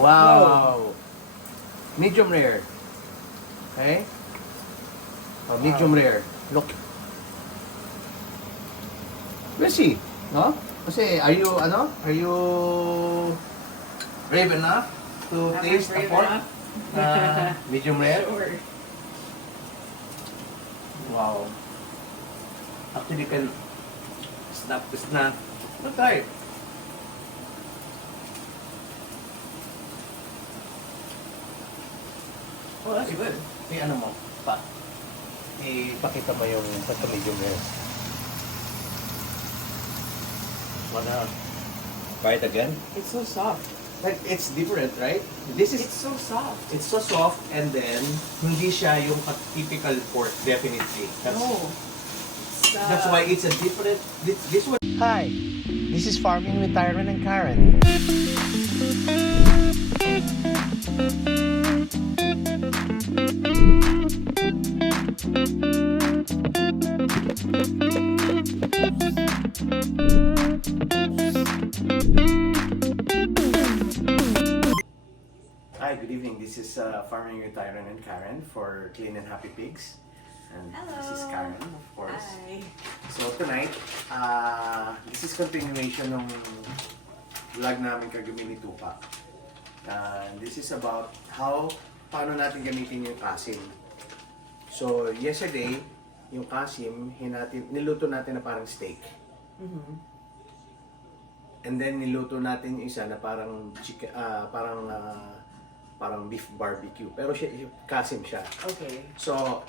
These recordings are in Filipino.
Wow! Medium rare. Okay? Oh, medium rare. Look. We'll see. No? Kasi, are you brave enough to Am I taste the brave pork? enough? Medium rare? Sure. Wow. Actually, you can snap this na. Look, try it. Oh, that's good. Ano mo? Ipakita mo yung medium rare. Wanna try it again? It's so soft. Like, it's different, right? This is It's so soft. It's so soft, and then hindi siya yung typical pork, definitely. No. That's why it's a different. This one. Hi, this is Farming with Tyron and Karen. Hi, good evening. This is Farming with Tyron and Karen for Clean and Happy Pigs. And this is Karen, of course. Hi. So tonight, this is continuation ng vlog namin kagabi ni Tupa. This is about paano natin gamitin yung kasim. So yesterday, yung kasim, niluto natin na parang steak. Mm-hmm. And then niluto natin yung isa na parang parang beef barbecue. Pero kasim siya. Okay. So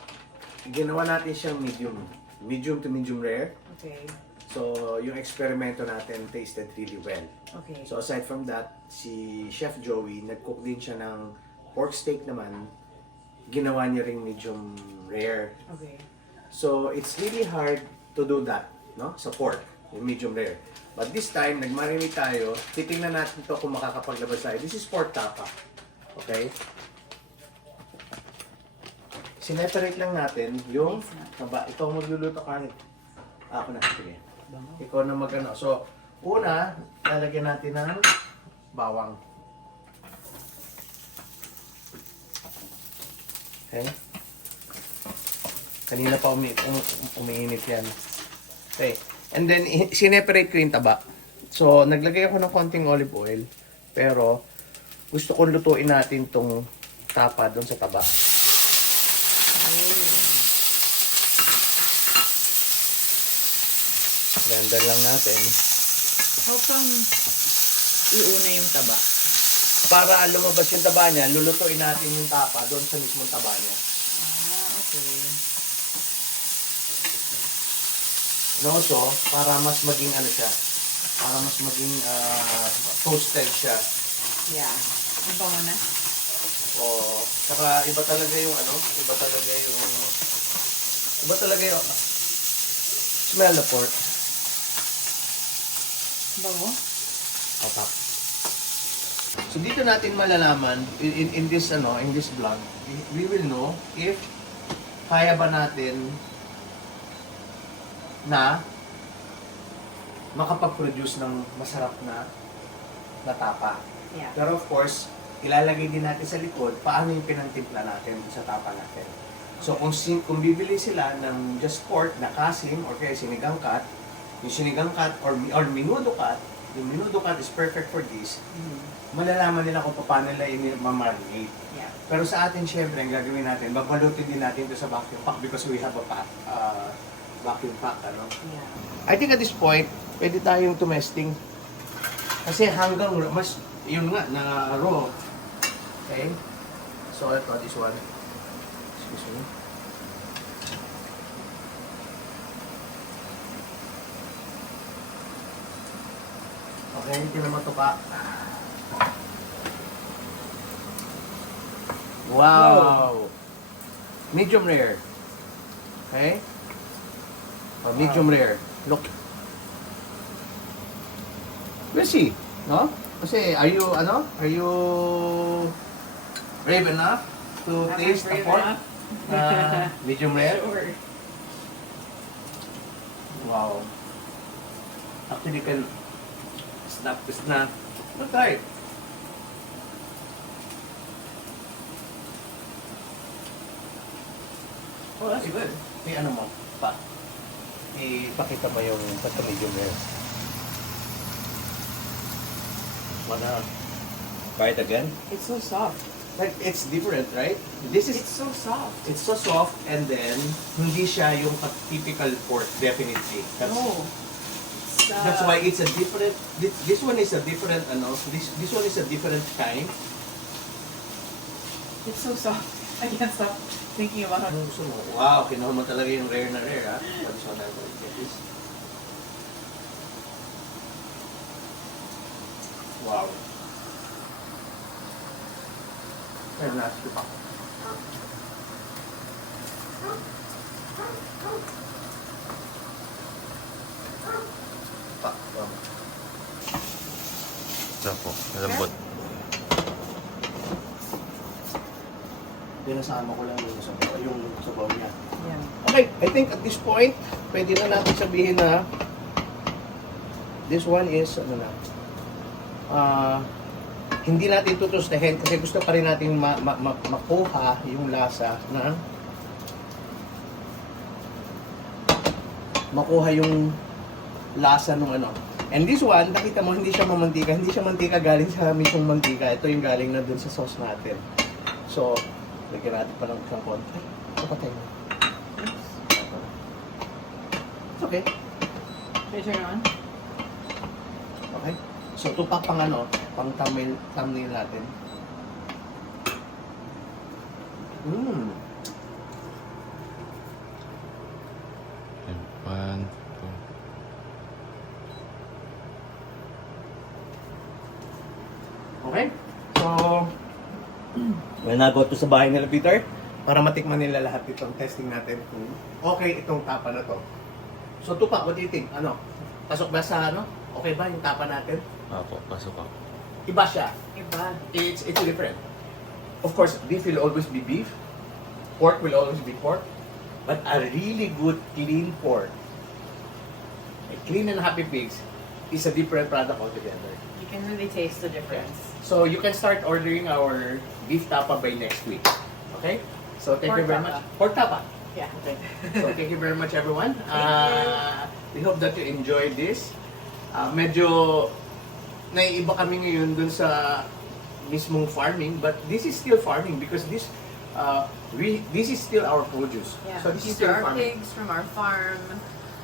ginawa natin siyang medium to medium rare. Okay. So, yung eksperimento natin tasted really well. Okay. So, aside from that, si Chef Joey, nag-cook din siya ng pork steak naman. Ginawa niya ring medium rare. Okay. So, it's really hard to do that, no? Sa pork, yung medium rare. But this time, nag-marinate tayo. Titingnan natin to kung makakapaglabas tayo. This is pork tapa. Okay? Sineparate lang natin yung taba. Ikaw magluluto ka. Ako na. Sige. Ikaw na magano. So, una, lalagyan natin ng bawang. Okay? Kanina pa umiinit yan. Okay. And then, sineparate ko yung taba. So, naglagay ako ng konting olive oil. Pero, gusto kong lutuin natin tong tapa doon sa taba. Blender lang natin. How come iuna yung taba? Para lumabas yung taba niya, lulutuin natin yung tapa doon sa mismong taba niya. Okay. And also, para mas maging para mas maging toasted siya. Yeah. Ang bango na? O, saka iba talaga yung smell the pork. Bango? Opak. So dito natin malalaman in this vlog, we will know if kaya ba natin na makapag-produce ng masarap na tapa. Yeah. Pero of course, ilalagay din natin sa likod paano yung pinangtimpla natin sa tapa natin. So kung bibili sila ng just pork na kasim or kaya sinigang cut, yung sinigang cut or menudo cut, yung menudo cut is perfect for this. Malalaman nila kung paano nila i-marinate. Yeah. Pero sa atin, syempre, ang gagawin natin, babalutin din natin ito sa vacuum pack because we have a vacuum pack, ano? Yeah. I think at this point, pwede tayong tumesting. Kasi hanggang yun nga, na raw. Okay? So, ito, this one. Excuse me. Okay, hindi na matupa. Wow! Medium rare. Okay? Oh, medium rare. Look. We'll see. No? Kasi, are you brave enough to Am I taste the brave pork? enough? Medium rare? Sure. Wow. Actually, you can snap this na. Look, try it. Oh, that's good. Ano mo, pa. Ipakita mo yung pagka-medium rare. Wanna try it again? It's so soft. Like, it's different, right? This is, It's so soft. it's so soft and then, hindi siya yung typical pork, definitely. No. It's, That's why it's a different, this one is a different, this one is a different kind. It's so soft. I can't stop thinking about it. Ano gusto mo? Wow, kinuha mo talaga yung rare na rare, ha? That's what I will get this. Wow. Very nasty pa. Wow. Ito po, malambot. Pinasama ko lang yung sabaw niya. Yeah. Okay, I think at this point, pwede na natin sabihin na this one is, hindi natin tutustahin kasi gusto pa rin natin makuha yung lasa na makuha yung lasa nung ano. And this one, nakita mo, hindi siya mamantika. Hindi siya mantika galing sa mismong mantika. Ito yung galing na dun sa sauce natin. So, lagyan natin pa ng isang konti. Ay, kapatay mo. It's okay. Should I turn it on? Okay. So, ito pa pang thumbnail natin. One, two. Okay. So, we'll na go to sa bahay nila, Peter, para matikman nila lahat itong testing natin kung okay itong tapa na to. So, Tupac, what do you think? Ano? Pasok ba sa ano? Okay ba yung tapa natin? Opo, pasok ako. Iba siya. Iba. It's different. Of course, beef will always be beef. Pork will always be pork. But a really good, clean pork, a clean and happy pigs, is a different product altogether. You can really taste the difference. So you can start ordering our beef tapa by next week. Okay? So thank you Pork very tapa. much. Pork tapa. Yeah. Okay. So thank you very much, everyone. We hope that you enjoyed this. Medyo naiiba kami ngayon dun sa mismong farming, but this is still farming because this is still our produce. Yeah. So this is These still are our farming. pigs from our farm.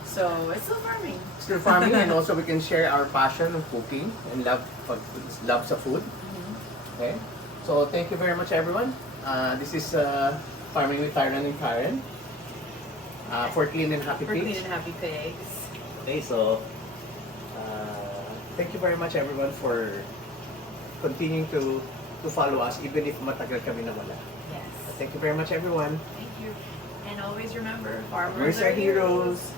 So it's still farming. Still farming, and also we can share our passion of cooking and love sa food. Okay. So thank you very much, everyone. This is Farming with Tyron and Karen. For clean and happy For clean pigs. and happy pigs. Okay, so thank you very much, everyone, for continuing to follow us even if matagal kami nawala. Yes. Thank you very much, everyone. Thank you. And always remember, Farmers are heroes.